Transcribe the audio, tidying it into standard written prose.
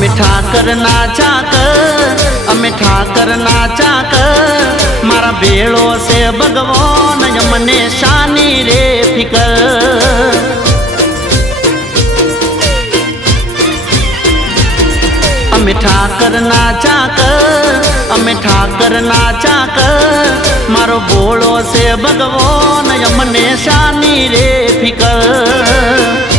અમે ઠાકર ના ચાકર, અમે ઠાકર ના ચાકર, મારા ભેળો છે ભગવાન મને શાની રે ફિકર. અમે ઠાકર ના ચાકર, અમે ઠાકર ના ચાકર, મારો ભોળો છે ભગવાન મને શાની રે ફિકર.